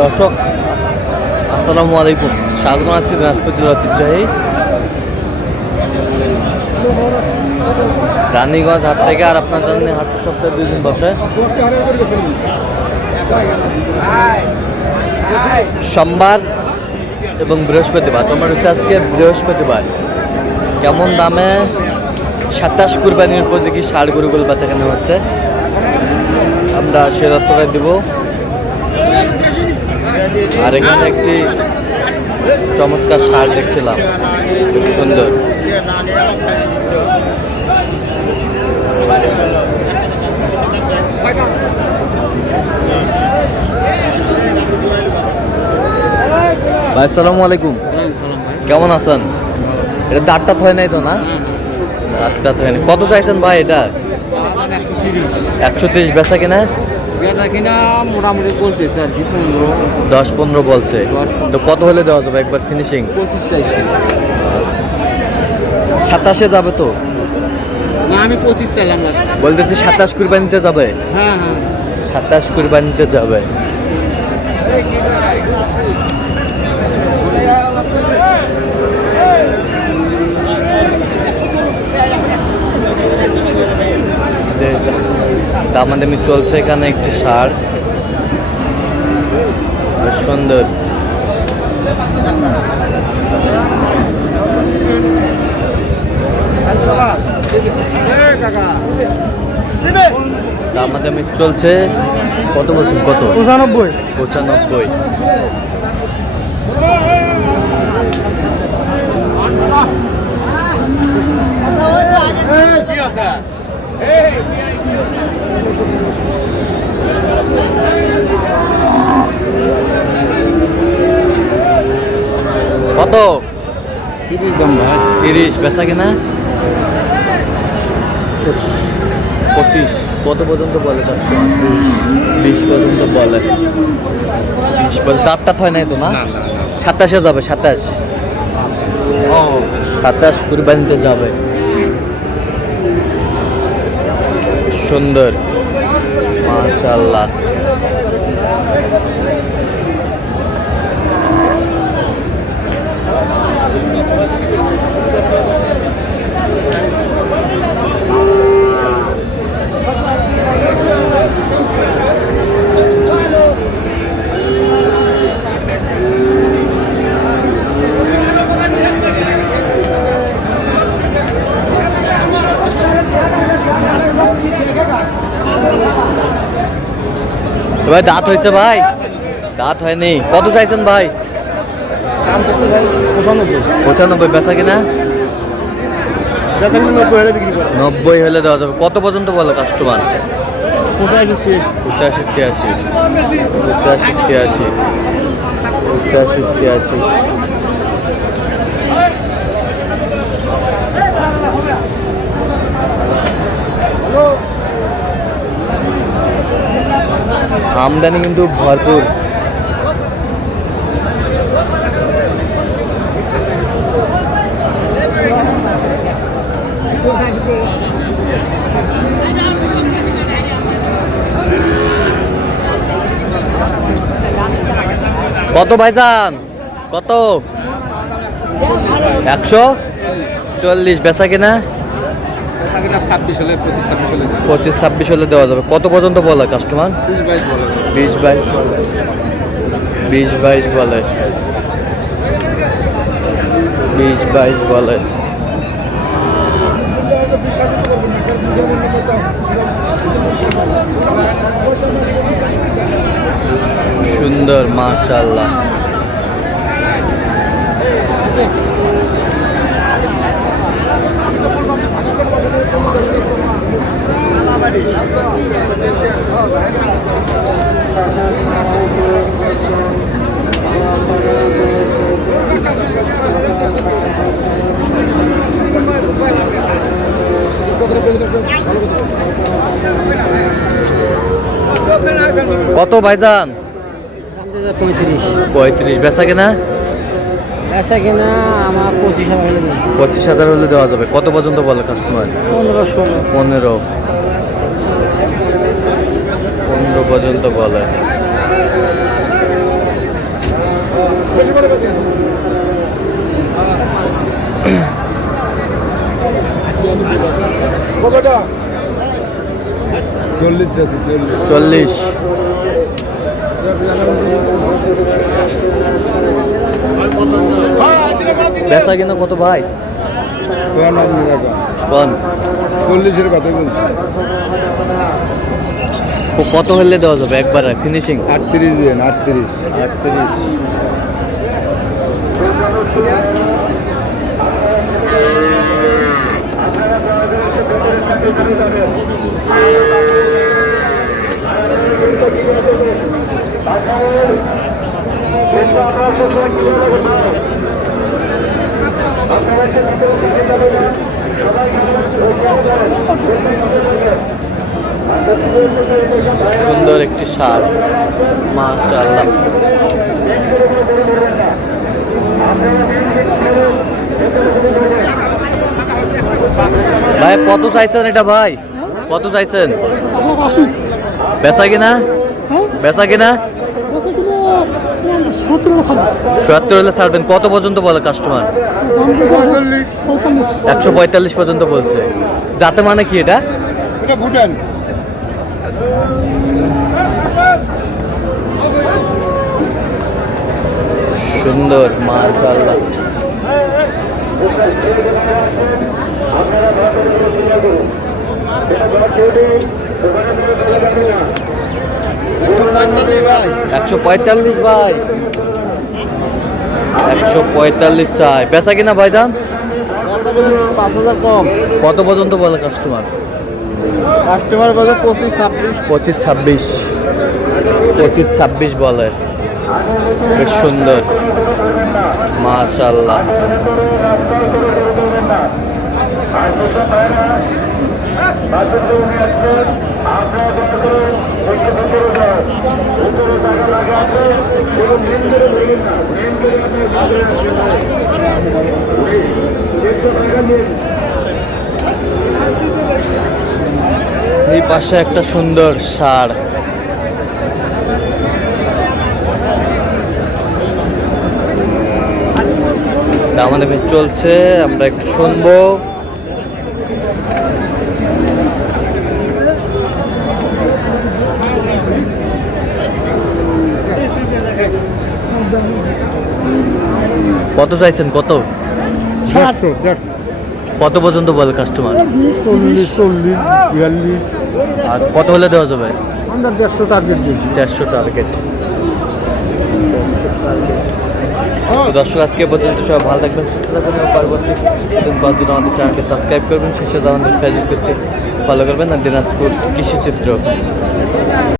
দর্শক আসসালামু আলাইকুম, স্বাগত আছি দিনাজপুর জেলার ঐতিহ্যবাহী রানীগঞ্জ হাট থেকে। আর আপনার জানেন হাট সপ্তাহে 2 দিন বসে, সোমবার এবং বৃহস্পতিবার। তোমার হচ্ছে আজকে বৃহস্পতিবার। কেমন দামে 27 কুরবানির উপযোগী ষাঁড় গরুগুলো বেচাকেনা হচ্ছে আমরা সে তথ্যটা দিব। আর এখানে একটি চমৎকার ষাঁড় দেখছিলাম, খুব সুন্দর। ভাই আসসালামু আলাইকুম, কেমন আছেন? এটা দাঁতটা থয় নাই তো না? দাঁতটা থয় নাই। কত চাইছেন ভাই এটা? 130 বেচা কিনা? মোটামুটি বলতেছে আর কি 10-15 বলছে। তো কত হলে দেওয়া যাবে একবার ফিনিশিং? 25 চাইছি। 27-এ যাবে তো? না, আমি 25 চাইলাম না। বলতেছি 27 কুরবানিতে যাবে। হ্যাঁ হ্যাঁ, 27 কুরবানিতে যাবে। দামাদামি চলছে এখানে একটি ষাঁড়, বেশ সুন্দর। দামাদামি চলছে। কত বলছেন? কত? 95। কত? 30 দাম ভাই। 30 বেচা কিনা? 25। কত পর্যন্ত বলে? 20 পর্যন্ত বলে। 20 বলে। দাঁতটা থয় নাই তো না? 27-এ যাবে। 27 কুরবানিতে যাবে। সুন্দর, মাশাআল্লাহ। ভাই দাঁত হয়েছে? ভাই দাঁত হয়নি। কত চাইছেন ভাই? 95 বেচা কিনা? 90 হলে দেওয়া যাবে। কত পর্যন্ত বলো কাস্টমার? 85-86। আমদানি কিন্তু ভরপুর। কত ভাইজান? কত? 140 বেচা কিনা? 25-26 হলে দেওয়া যাবে। কত পর্যন্ত বলে কাস্টমার? 20-22 বলে। 20-22 বলে। সুন্দর, মাশাআল্লাহ। কত ভাইজান? 35 বেচা কিনা? বেচা কিনা আমার 25,000 হলে দেবে। 25,000 হলে দেওয়া যাবে। কত পর্যন্ত বলে কাস্টমার? 15 পর্যন্ত বলে। চল্লিশ আছে 40। বেচা কিনা কত ভাই? কোন 40-এর কথা বলছি। কত হলে দেওয়া যাবে একবার ফিনিশিং? 38 দেন, 38। 38। সুন্দর একটি ষাঁড়, মাশাআল্লাহ। ভাই কত চাইছেন এটা ভাই? কত চাইছেন? বেচা কিনা? বেচা কিনা 70 হলে ছাড়বেন। কত পর্যন্ত বলে কাস্টমার? 145 পর্যন্ত বলছে। যাতে মানে কি এটা? এটা ভুটান। সুন্দর, মাশাআল্লাহ। ভাই 145 ভাই, 145 চাই। বেচা কিনা ভাইজান? 5000 কম। কত পর্যন্ত বলে কাস্টমার? কাস্টমার বলে 25-26। 25-26, 25-26 বলে। বেশ সুন্দর, মাশাআল্লাহ। এই পাশে একটা সুন্দর ষাঁড়। দামাদামি চলছে, আমরা একটু শুনবো। কত চাইছেন? কত 150 কত পর্যন্ত বলে কাস্টমার? 40 42। আর কত হলে দেওয়া যাবে? আমরা 150 টার্গেট দিচ্ছি। 150 টার্গেট। দর্শক আজকে পর্যন্ত সবাই ভালো থাকবেন, সুস্থ থাকবেন এবং পরবর্তী জন্য আমাদের চ্যানেলটি সাবস্ক্রাইব করবেন। শেষে আমাদের ফেসবুক পেজটি ফলো করবেন আর দিনাজপুর কৃষিচিত্র।